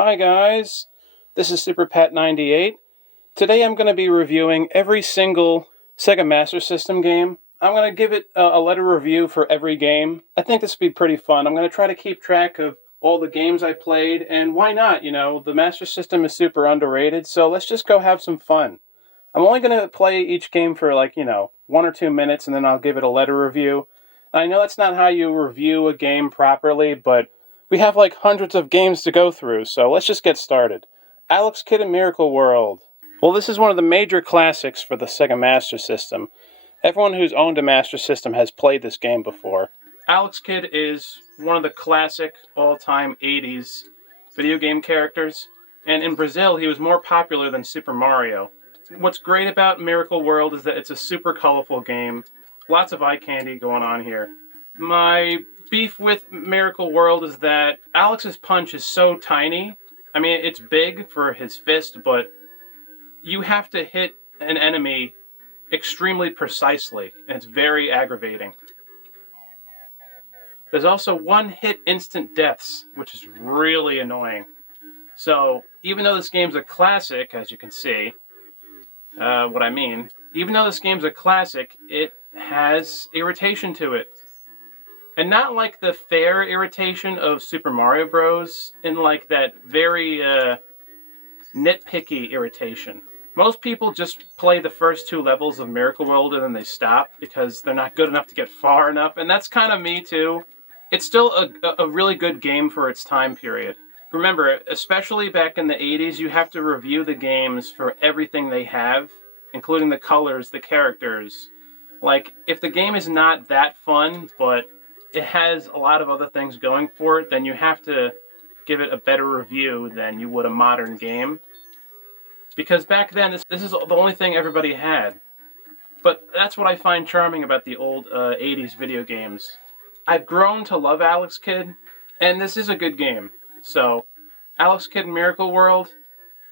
Hi guys, this is SuperPat98. Today I'm going to be reviewing every single Sega Master System game. I'm going to give it a letter review for every game. I think this will be pretty fun. I'm going to try to keep track of all the games I played, and why not? You know, the Master System is super underrated, so let's just go have some fun. I'm only going to play each game for 1 or 2 minutes, and then I'll give it a letter review. And I know that's not how you review a game properly, but we have hundreds of games to go through, so let's just get started. Alex Kidd in Miracle World. Well, this is one of the major classics for the Sega Master System. Everyone who's owned a Master System has played this game before. Alex Kidd is one of the classic all-time 80s video game characters, and in Brazil he was more popular than Super Mario. What's great about Miracle World is that it's a super colorful game. Lots of eye candy going on here. My beef with Miracle World is that Alex's punch is so tiny. I mean, it's big for his fist, but you have to hit an enemy extremely precisely, and it's very aggravating. There's also one-hit instant deaths, which is really annoying. So, even though this game's a classic, as you can see, even though this game's a classic, it has irritation to it. And not like the fair irritation of Super Mario Bros. In that very nitpicky irritation. Most people just play the first 2 levels of Miracle World and then they stop because they're not good enough to get far enough. And that's kind of me too. It's still a really good game for its time period. Remember, especially back in the 80s, you have to review the games for everything they have, including the colors, the characters. If the game is not that fun, but it has a lot of other things going for it, then you have to give it a better review than you would a modern game. Because back then, this is the only thing everybody had. But that's what I find charming about the old 80s video games. I've grown to love Alex Kidd, and this is a good game. So, Alex Kidd in Miracle World,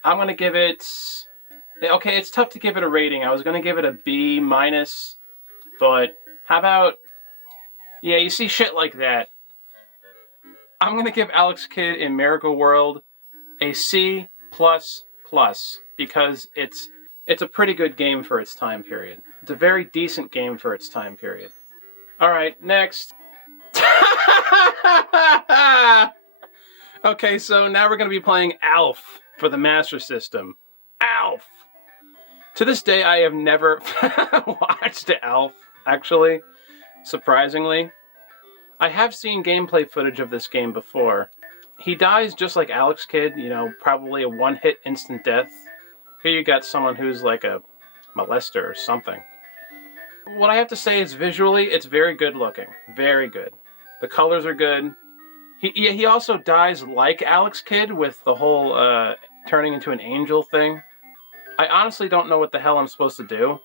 I'm going to give it... Okay, it's tough to give it a rating. I was going to give it a B-, but how about... Yeah, you see shit like that. I'm going to give Alex Kidd in Miracle World a C++, because it's a pretty good game for its time period. It's a very decent game for its time period. Alright, next. Okay, so now we're going to be playing Alf for the Master System. Alf! To this day, I have never watched Alf, actually, surprisingly. I have seen gameplay footage of this game before. He dies just like Alex Kidd, probably a one-hit instant death. Here you got someone who's like a molester or something. What I have to say is visually, it's very good looking. Very good. The colors are good. He also dies like Alex Kidd with the whole turning into an angel thing. I honestly don't know what the hell I'm supposed to do.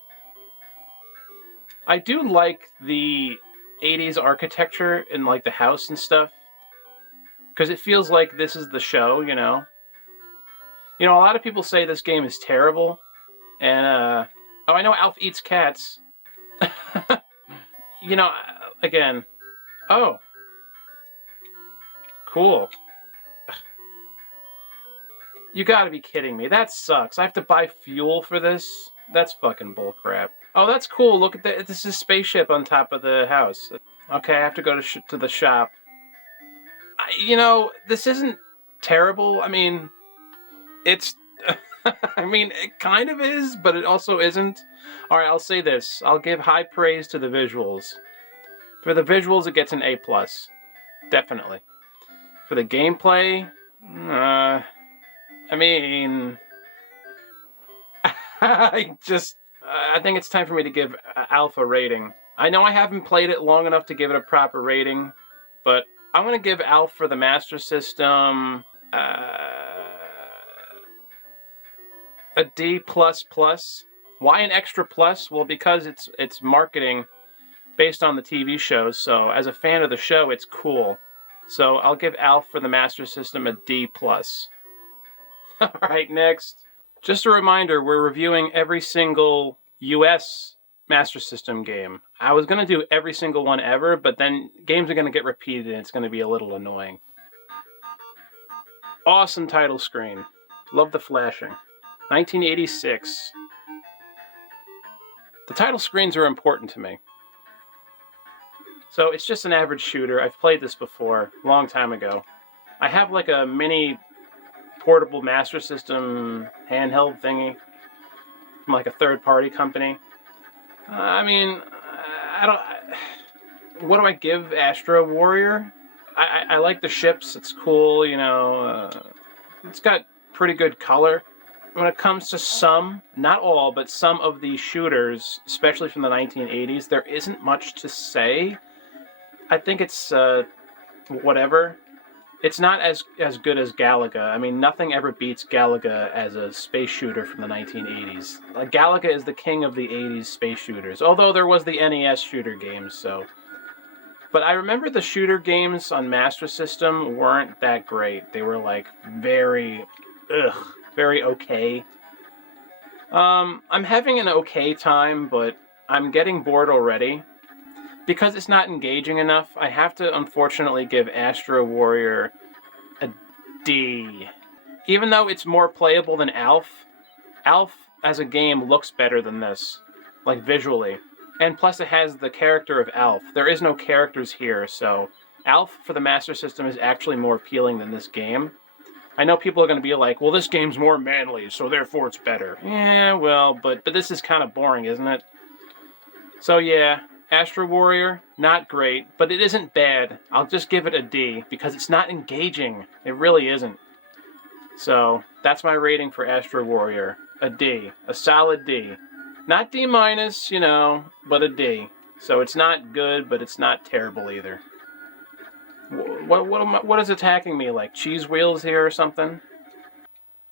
I do like the 80s architecture in the house and stuff. Because it feels like this is the show, a lot of people say this game is terrible. And, oh, I know Alf eats cats. Again. Oh. Cool. You gotta be kidding me. That sucks. I have to buy fuel for this? That's fucking bullcrap. Oh, that's cool. Look at that. This is a spaceship on top of the house. Okay, I have to go to the shop. This isn't terrible. I mean, it's... it kind of is, but it also isn't. Alright, I'll say this. I'll give high praise to the visuals. For the visuals, it gets an A+. Definitely. For the gameplay, I think it's time for me to give Alf a rating. I know I haven't played it long enough to give it a proper rating, but I'm going to give Alf for the Master System a D++. Why an extra plus? Well, because it's marketing based on the TV show, so as a fan of the show, it's cool. So I'll give Alf for the Master System a D+. Alright, next. Just a reminder, we're reviewing every single US Master System game. I was going to do every single one ever, but then games are going to get repeated and it's going to be a little annoying. Awesome title screen. Love the flashing. 1986. The title screens are important to me. So it's just an average shooter. I've played this before, a long time ago. I have like a mini portable Master System handheld thingy from like a third-party company. I mean, I don't. What do I give Astro Warrior? I like the ships. It's cool, you know. It's got pretty good color. When it comes to some, not all, but some of the shooters, especially from the 1980s, there isn't much to say. I think it's whatever. It's not as good as Galaga. I mean, nothing ever beats Galaga as a space shooter from the 1980s. Galaga is the king of the 80s space shooters, although there was the NES shooter games, so... But I remember the shooter games on Master System weren't that great. They were, like, very okay. I'm having an okay time, but I'm getting bored already. Because it's not engaging enough, I have to unfortunately give Astro Warrior a D. Even though it's more playable than Alf, Alf as a game looks better than this, like visually. And plus it has the character of Alf. There is no characters here, so Alf for the Master System is actually more appealing than this game. I know people are going to be like, well, this game's more manly, so therefore it's better. Yeah, well, but this is kind of boring, isn't it? So yeah, Astro Warrior, not great, but it isn't bad. I'll just give it a D, because it's not engaging. It really isn't. So, that's my rating for Astro Warrior. A D. A solid D. Not D minus, you know, but a D. So it's not good, but it's not terrible either. What is attacking me? Like cheese wheels here or something?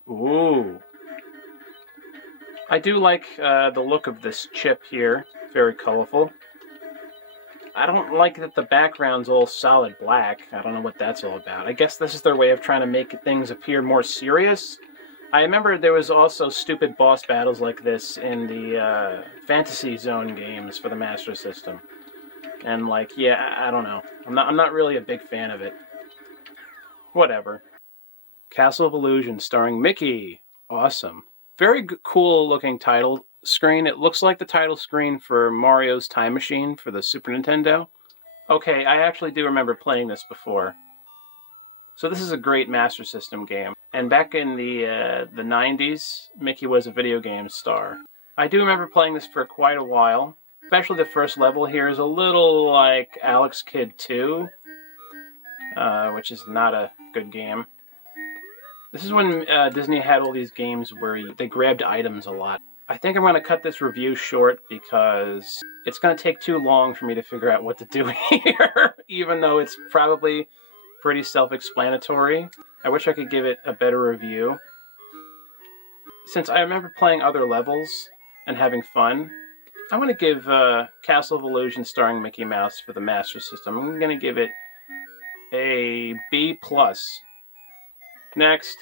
Ooh. I do like the look of this chip here. Very colorful. I don't like that the background's all solid black. I don't know what that's all about. I guess this is their way of trying to make things appear more serious. I remember there was also stupid boss battles like this in the Fantasy Zone games for the Master System. And like, yeah, I don't know. I'm not really a big fan of it. Whatever. Castle of Illusion starring Mickey. Awesome. Very cool looking title screen. It looks like the title screen for Mario's Time Machine for the Super Nintendo. Okay, I actually do remember playing this before. So this is a great Master System game. And back in the 90s, Mickey was a video game star. I do remember playing this for quite a while. Especially the first level here is a little like Alex Kidd 2, which is not a good game. This is when Disney had all these games where they grabbed items a lot. I think I'm going to cut this review short because it's going to take too long for me to figure out what to do here, even though it's probably pretty self-explanatory. I wish I could give it a better review. Since I remember playing other levels and having fun, I'm going to give Castle of Illusion starring Mickey Mouse for the Master System. I'm going to give it a B+. Next,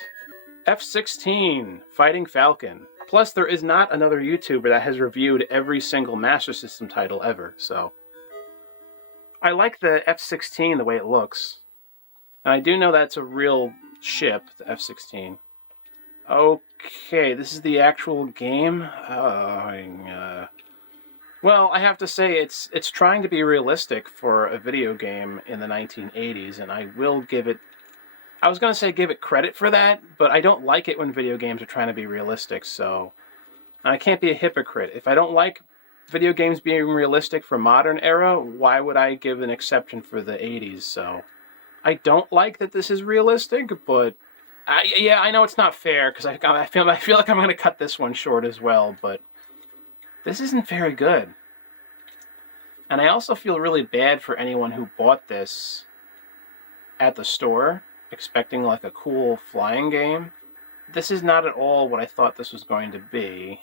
F-16, Fighting Falcon. Plus, there is not another YouTuber that has reviewed every single Master System title ever, so... I like the F-16 the way it looks. And I do know that's a real ship, the F-16. Okay, this is the actual game? Well, I have to say, it's trying to be realistic for a video game in the 1980s, and I will give it... I was going to say give it credit for that, but I don't like it when video games are trying to be realistic, so... I can't be a hypocrite. If I don't like video games being realistic for modern era, why would I give an exception for the 80s, so... I don't like that this is realistic, but... yeah, I know it's not fair, because I feel like I'm going to cut this one short as well, but... This isn't very good. And I also feel really bad for anyone who bought this at the store, expecting like a cool flying game. This is not at all what I thought this was going to be.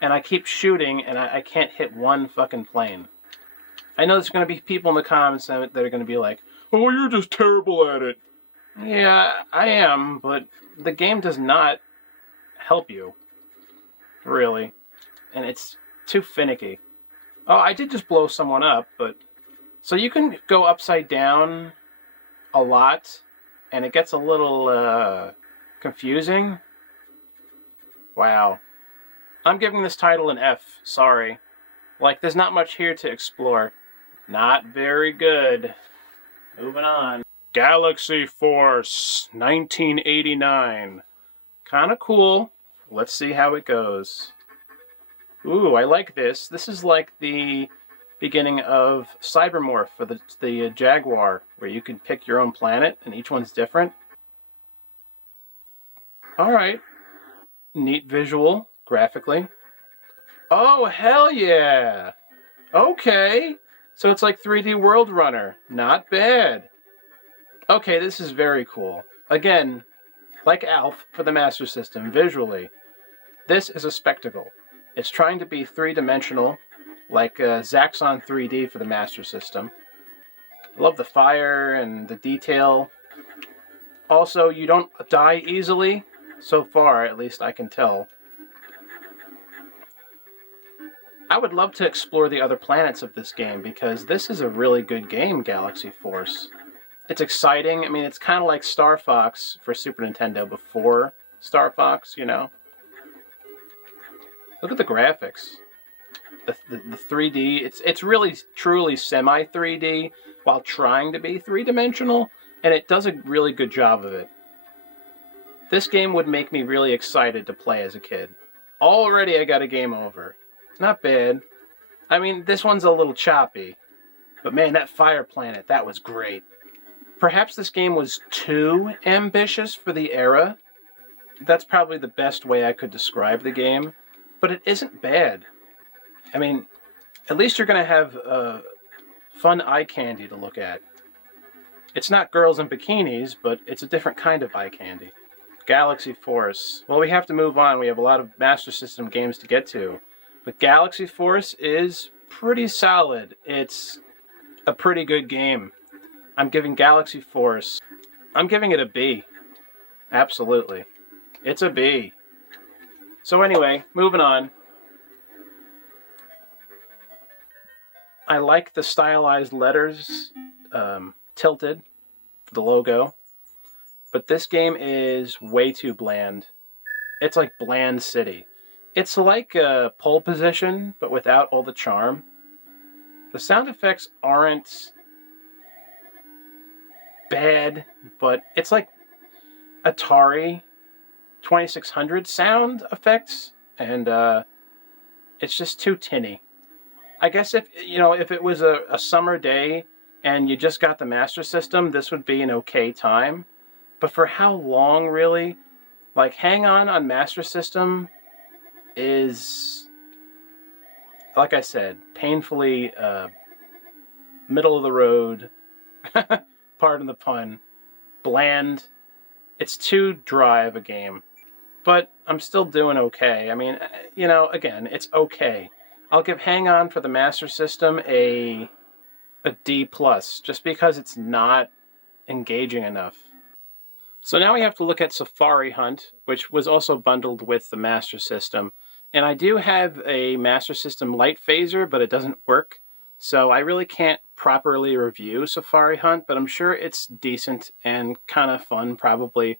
And I keep shooting, and I can't hit one fucking plane. I know there's going to be people in the comments that are going to be like, oh, you're just terrible at it. Yeah, I am, but the game does not help you. Really. And it's too finicky. Oh, I did just blow someone up, but... So you can go upside down a lot and it gets a little confusing. Wow. I'm giving this title an F, sorry. Like, there's not much here to explore. Not very good. Moving on. Galaxy Force, 1989. Kinda cool. Let's see how it goes. Ooh, I like this. This is like the beginning of Cybermorph for the Jaguar, where you can pick your own planet, and each one's different. Alright. Neat visual, graphically. Oh, hell yeah! Okay! So it's like 3D World Runner. Not bad. Okay, this is very cool. Again, like Alf for the Master System, visually, this is a spectacle. It's trying to be three-dimensional, like Zaxxon 3D for the Master System. Love the fire and the detail. Also, you don't die easily. So far, at least I can tell. I would love to explore the other planets of this game, because this is a really good game, Galaxy Force. It's exciting. I mean, it's kind of like Star Fox for Super Nintendo before Star Fox, you know? Look at the graphics. The 3D, it's really truly semi-3D while trying to be three-dimensional, and it does a really good job of it. This game would make me really excited to play as a kid. Already I got a game over. Not bad. I mean, this one's a little choppy, but man, that fire planet, that was great. Perhaps this game was too ambitious for the era. That's probably the best way I could describe the game, but it isn't bad. I mean, at least you're going to have fun eye candy to look at. It's not girls in bikinis, but it's a different kind of eye candy. Galaxy Force. Well, we have to move on. We have a lot of Master System games to get to. But Galaxy Force is pretty solid. It's a pretty good game. I'm giving Galaxy Force, I'm giving it a B. Absolutely. It's a B. So anyway, moving on. I like the stylized letters, tilted for the logo. But this game is way too bland. It's like Bland City. It's like Pole Position, but without all the charm. The sound effects aren't bad, but it's like Atari 2600 sound effects, and it's just too tinny. I guess if it was a summer day and you just got the Master System, this would be an okay time. But for how long, really? Like, Hang On Master System is, like I said, painfully middle of the road, pardon the pun, bland. It's too dry of a game. But I'm still doing okay. I mean, again, it's okay. I'll give Hang On for the Master System a D+, just because it's not engaging enough. So now we have to look at Safari Hunt, which was also bundled with the Master System. And I do have a Master System light phaser, but it doesn't work. So I really can't properly review Safari Hunt, but I'm sure it's decent and kind of fun, probably.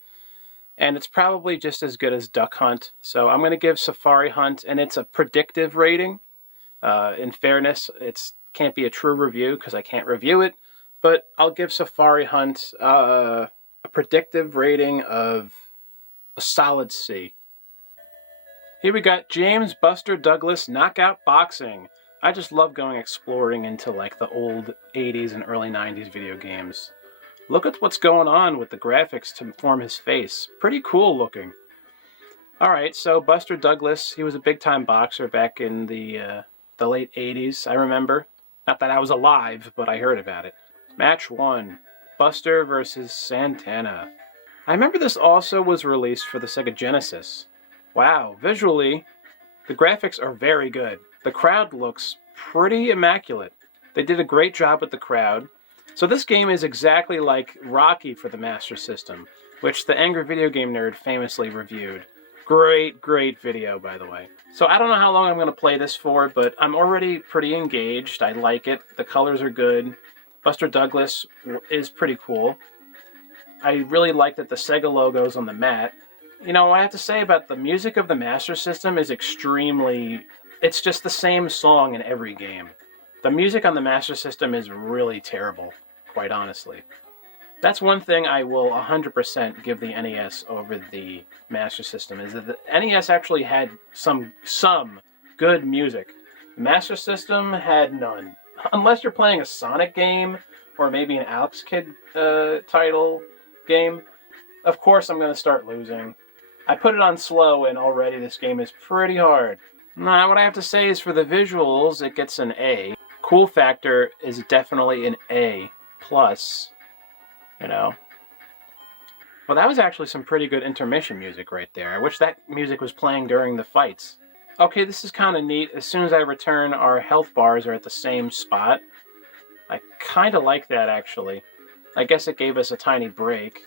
And it's probably just as good as Duck Hunt. So I'm going to give Safari Hunt, and it's a predictive rating. In fairness, it can't be a true review because I can't review it. But I'll give Safari Hunt a predictive rating of a solid C. Here we got James Buster Douglas Knockout Boxing. I just love going exploring into like the old 80s and early 90s video games. Look at what's going on with the graphics to form his face. Pretty cool looking. Alright, so Buster Douglas, he was a big-time boxer back in the late 80s, I remember. Not that I was alive, but I heard about it. Match 1. Buster versus Santana. I remember this also was released for the Sega Genesis. Wow, visually, the graphics are very good. The crowd looks pretty immaculate. They did a great job with the crowd. So this game is exactly like Rocky for the Master System, which the Angry Video Game Nerd famously reviewed. Great, great video, by the way. So I don't know how long I'm going to play this for, but I'm already pretty engaged. I like it. The colors are good. Buster Douglas is pretty cool. I really like that the Sega logo's on the mat. You know, I have to say about the music of the Master System is extremely... It's just the same song in every game. The music on the Master System is really terrible, quite honestly. That's one thing I will 100% give the NES over the Master System, is that the NES actually had some good music. The Master System had none. Unless you're playing a Sonic game, or maybe an Alex Kidd title game. Of course I'm going to start losing. I put it on slow, and already this game is pretty hard. Now, what I have to say is for the visuals, it gets an A. Cool factor is definitely an A+. You know? Well, that was actually some pretty good intermission music right there. I wish that music was playing during the fights. Okay, this is kind of neat. As soon as I return, our health bars are at the same spot. I kind of like that, actually. I guess it gave us a tiny break.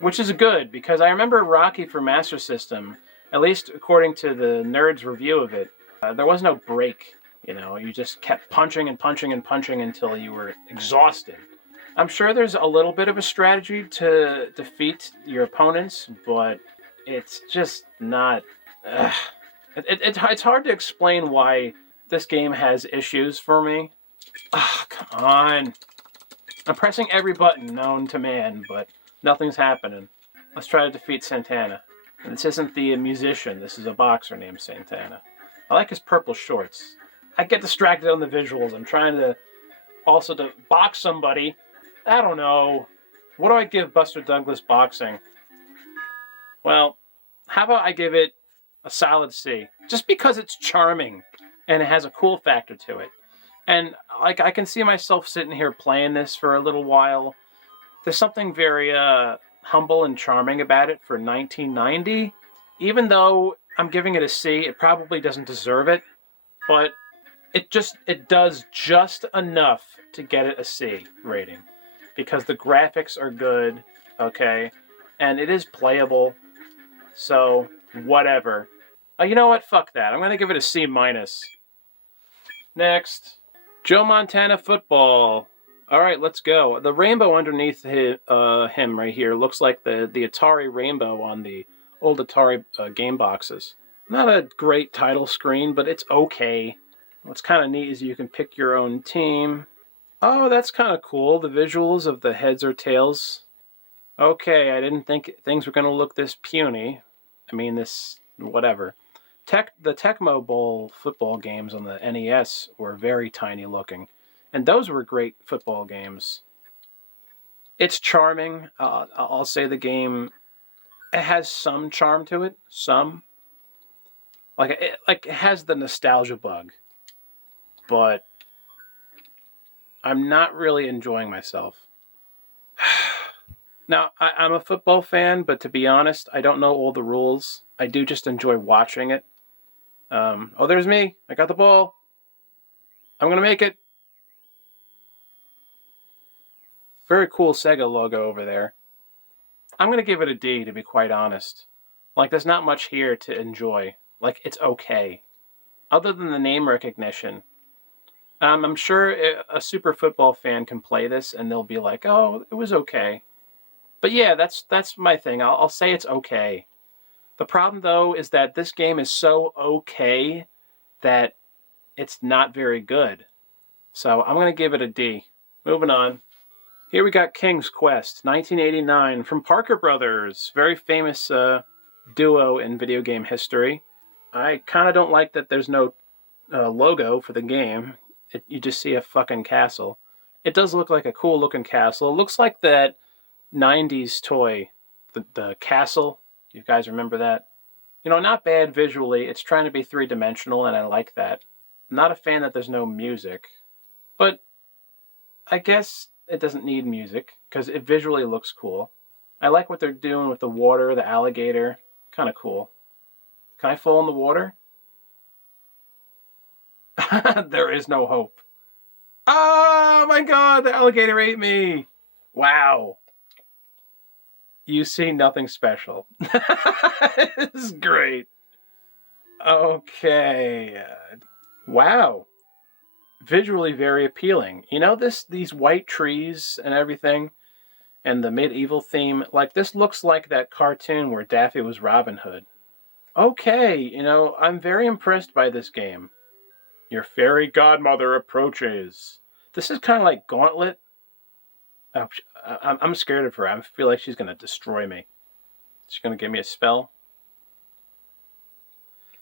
Which is good, because I remember Rocky for Master System, at least according to the Nerd's review of it, there was no break. You know, you just kept punching and punching and punching until you were exhausted. I'm sure there's a little bit of a strategy to defeat your opponents, but it's just not... It's hard to explain why this game has issues for me. Come on. I'm pressing every button known to man, but nothing's happening. Let's try to defeat Santana. And this isn't the musician, this is a boxer named Santana. I like his purple shorts. I get distracted on the visuals. I'm trying to also to box somebody. I don't know. What do I give Buster Douglas boxing? Well, how about I give it a solid C? Just because it's charming and it has a cool factor to it. And like I can see myself sitting here playing this for a little while. There's something very humble and charming about it for 1990. Even though I'm giving it a C, it probably doesn't deserve it. But it does just enough to get it a C rating. Because the graphics are good, okay? And it is playable. So, whatever. You know what? Fuck that. I'm going to give it a C-. Next. Joe Montana Football. Alright, let's go. The rainbow underneath him right here looks like the Atari rainbow on the old Atari game boxes. Not a great title screen, but it's okay. What's kind of neat is you can pick your own team. Oh, that's kind of cool. The visuals of the heads or tails. Okay, I didn't think things were going to look this puny. I mean, this... whatever. The Tecmo Bowl football games on the NES were very tiny looking. And those were great football games. It's charming. I'll say the game... it has some charm to it. Some. It has the nostalgia bug. But... I'm not really enjoying myself. Now, I'm a football fan, but to be honest, I don't know all the rules. I do just enjoy watching it. Oh, there's me. I got the ball. I'm going to make it. Very cool Sega logo over there. I'm going to give it a D, to be quite honest. Like, there's not much here to enjoy. Like, it's okay. Other than the name recognition. I'm sure a super football fan can play this and they'll be like, oh, it was okay. But yeah, that's my thing. I'll say it's okay. The problem, though, is that this game is so okay that it's not very good. So I'm going to give it a D. Moving on. Here we got King's Quest, 1989, from Parker Brothers. Very famous duo in video game history. I kind of don't like that there's no logo for the game. You just see a fucking castle. It does look like a cool looking castle. It looks like that 90s toy, the castle. You guys remember that? You know, not bad visually. It's trying to be three-dimensional, and I like that. I'm not a fan that there's no music. But I guess it doesn't need music, because it visually looks cool. I like what they're doing with the water, the alligator. Kind of cool. Can I fall in the water? There is no hope. Oh my god, the alligator ate me! Wow. You see nothing special. This is great. Okay. Wow. Visually very appealing. You know, these white trees and everything, and the medieval theme. Like, this looks like that cartoon where Daffy was Robin Hood. Okay, you know, I'm very impressed by this game. Your fairy godmother approaches. This is kind of like Gauntlet. Oh, I'm scared of her. I feel like she's going to destroy me. She's going to give me a spell.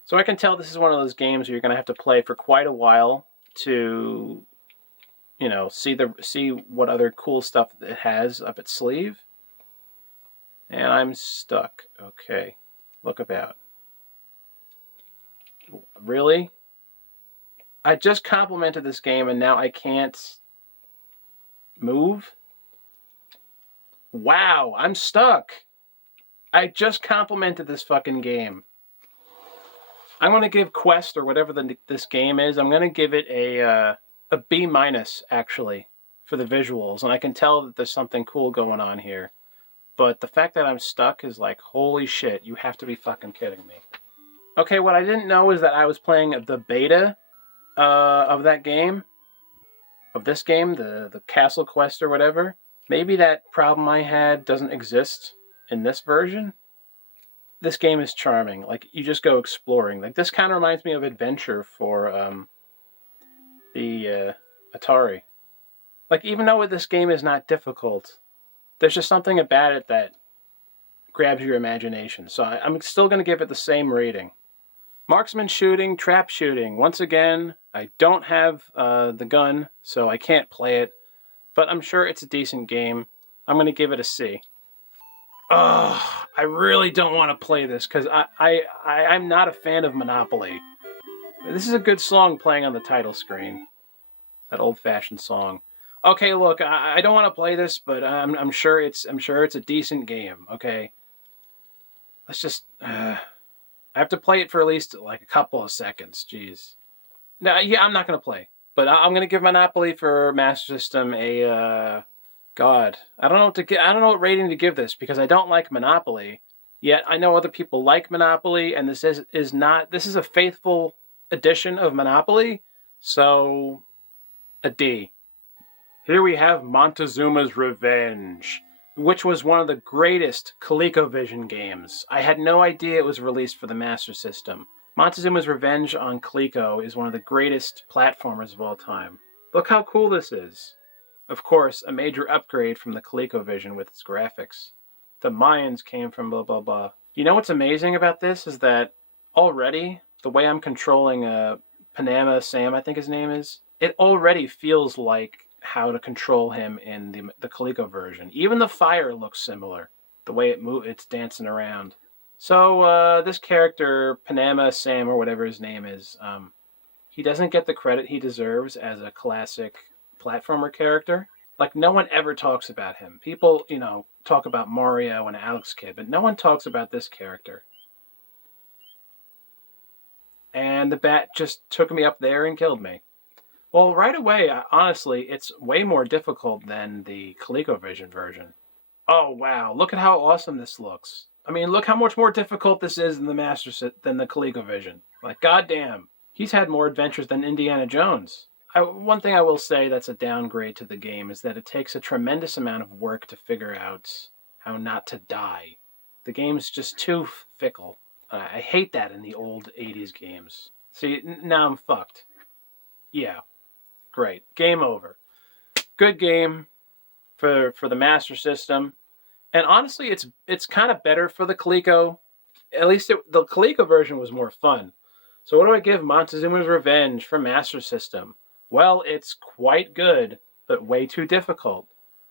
So I can tell this is one of those games where you're going to have to play for quite a while to, you know, see what other cool stuff it has up its sleeve. And I'm stuck. Okay, look about. Really? I just complimented this game and now I can't move? Wow, I'm stuck. I just complimented this fucking game. I'm going to give Quest, or whatever this game is, I'm going to give it a B-, actually, for the visuals. And I can tell that there's something cool going on here. But the fact that I'm stuck is like, holy shit, you have to be fucking kidding me. Okay, what I didn't know is that I was playing the beta of that game. Of this game, the Castle Quest or whatever. Maybe that problem I had doesn't exist in this version. This game is charming. Like, you just go exploring. Like, this kind of reminds me of Adventure for the Atari. Like, even though this game is not difficult, there's just something about it that grabs your imagination. So I'm still going to give it the same rating. Marksman shooting, trap shooting. Once again, I don't have the gun, so I can't play it. But I'm sure it's a decent game. I'm going to give it a C. Ugh, I really don't want to play this because I'm not a fan of Monopoly. This is a good song playing on the title screen. That old-fashioned song. Okay, look, I don't want to play this, but I'm sure it's a decent game. Okay, let's just. I have to play it for at least like a couple of seconds. Jeez. No, yeah, I'm not gonna play, but I'm gonna give Monopoly for Master System a. God, I don't know what rating to give this because I don't like Monopoly. Yet I know other people like Monopoly, and this is a faithful edition of Monopoly, so a D. Here we have Montezuma's Revenge, which was one of the greatest ColecoVision games. I had no idea it was released for the Master System. Montezuma's Revenge on Coleco is one of the greatest platformers of all time. Look how cool this is. Of course, a major upgrade from the ColecoVision with its graphics. The Mayans came from blah blah blah. You know what's amazing about this is that already, the way I'm controlling Panama Sam, I think his name is, it already feels like how to control him in the Coleco version. Even the fire looks similar. The way it's dancing around. So this character, Panama Sam or whatever his name is, he doesn't get the credit he deserves as a classic platformer character. Like, no one ever talks about him. People, you know, talk about Mario and Alex Kidd, but no one talks about this character. And the bat just took me up there and killed me. Well, right away, honestly, it's way more difficult than the ColecoVision version. Oh, wow. Look at how awesome this looks. I mean, look how much more difficult this is than the ColecoVision. Like, goddamn. He's had more adventures than Indiana Jones. One thing I will say that's a downgrade to the game is that it takes a tremendous amount of work to figure out how not to die. The game's just too fickle. I hate that in the old 80s games. See, now I'm fucked. Yeah. Great. Game over. Good game for the Master System. And honestly, it's kind of better for the Coleco. At least the Coleco version was more fun. So what do I give Montezuma's Revenge for Master System? Well, it's quite good, but way too difficult.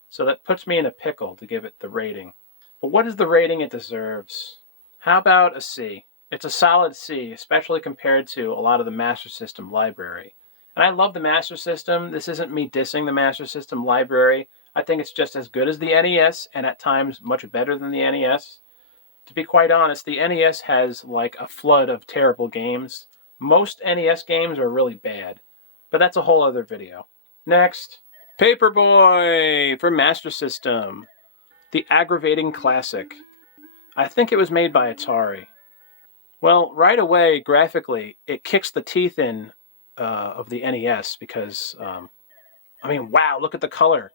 So that puts me in a pickle to give it the rating. But what is the rating it deserves? How about a C? It's a solid C, especially compared to a lot of the Master System library. And I love the Master System. This isn't me dissing the Master System library. I think it's just as good as the NES, and at times much better than the NES. To be quite honest, the NES has like a flood of terrible games. Most NES games are really bad. But that's a whole other video. Next, Paperboy for Master System. The aggravating classic. I think it was made by Atari. Well, right away, graphically, it kicks the teeth in of the NES because, I mean, wow, look at the color.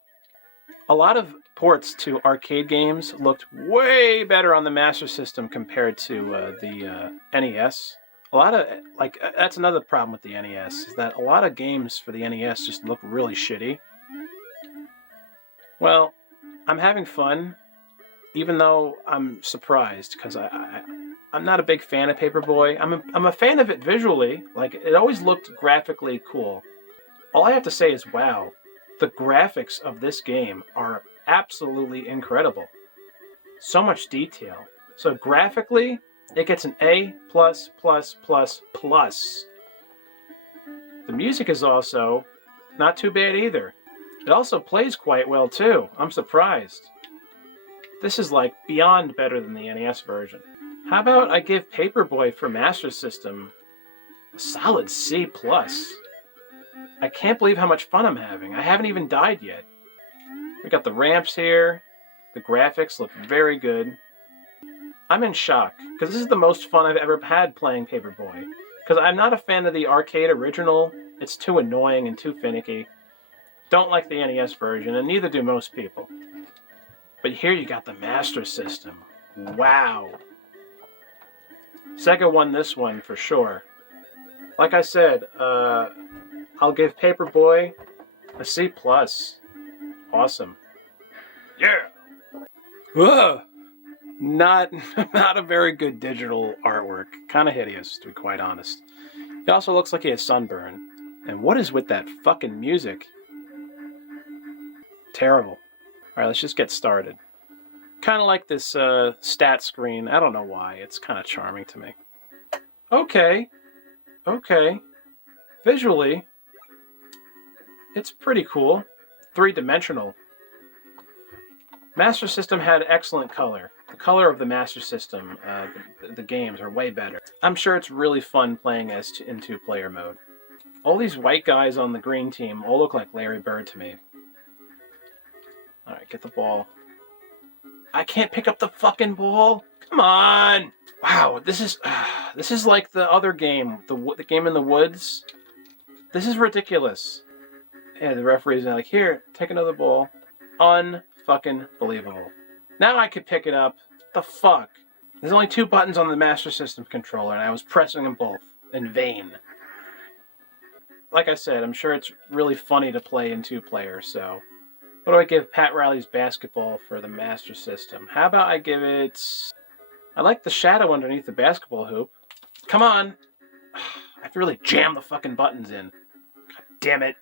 A lot of ports to arcade games looked way better on the Master System compared to the NES. A lot of, like, that's another problem with the NES, is that a lot of games for the NES just look really shitty. Well, I'm having fun, even though I'm surprised, because I'm not a big fan of Paperboy. I'm a fan of it visually. Like, it always looked graphically cool. All I have to say is, wow, the graphics of this game are absolutely incredible. So much detail. So graphically, it gets an A++++. The music is also not too bad either. It also plays quite well too. I'm surprised. This is like beyond better than the NES version. How about I give Paperboy for Master System a solid C+. I can't believe how much fun I'm having. I haven't even died yet. We got the ramps here. The graphics look very good. I'm in shock, because this is the most fun I've ever had playing Paperboy. Because I'm not a fan of the arcade original. It's too annoying and too finicky. Don't like the NES version, and neither do most people. But here you got the Master System. Wow. Sega won this one for sure. Like I said, I'll give Paperboy a C+. Awesome. Yeah! Ugh. Not a very good digital artwork. Kind of hideous, to be quite honest. He also looks like he has sunburn. And what is with that fucking music? Terrible. Alright, let's just get started. Kind of like this stat screen. I don't know why. It's kind of charming to me. Okay. Visually, it's pretty cool. Three-dimensional. Master System had excellent color. The color of the Master System, the games are way better. I'm sure it's really fun playing as in two-player mode. All these white guys on the green team all look like Larry Bird to me. Alright, get the ball. I can't pick up the fucking ball! Come on! Wow, this is like the other game, the game in the woods. This is ridiculous. Yeah, the referee's like, here, take another ball. Unfucking believable. Now I could pick it up. The fuck? There's only 2 buttons on the Master System controller, and I was pressing them both. In vain. Like I said, I'm sure it's really funny to play in 2-player, so... What do I give Pat Riley's Basketball for the Master System? How about I give it... I like the shadow underneath the basketball hoop. Come on! I have to really jam the fucking buttons in. God damn it.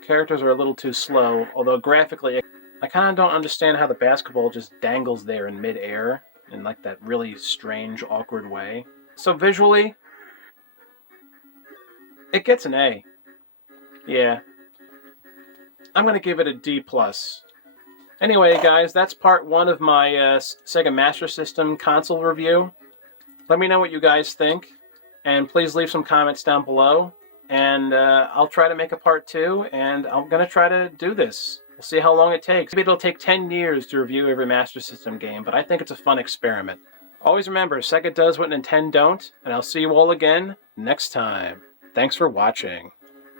The characters are a little too slow, although graphically... I kind of don't understand how the basketball just dangles there in mid-air in like that really strange, awkward way. So visually, it gets an A. Yeah. I'm going to give it a D+. Anyway, guys, that's part 1 of my Sega Master System console review. Let me know what you guys think, and please leave some comments down below, and I'll try to make a part 2, and I'm going to try to do this. We'll see how long it takes. Maybe it'll take 10 years to review every Master System game, but I think it's a fun experiment. Always remember, Sega does what Nintendo don't, and I'll see you all again next time. Thanks for watching.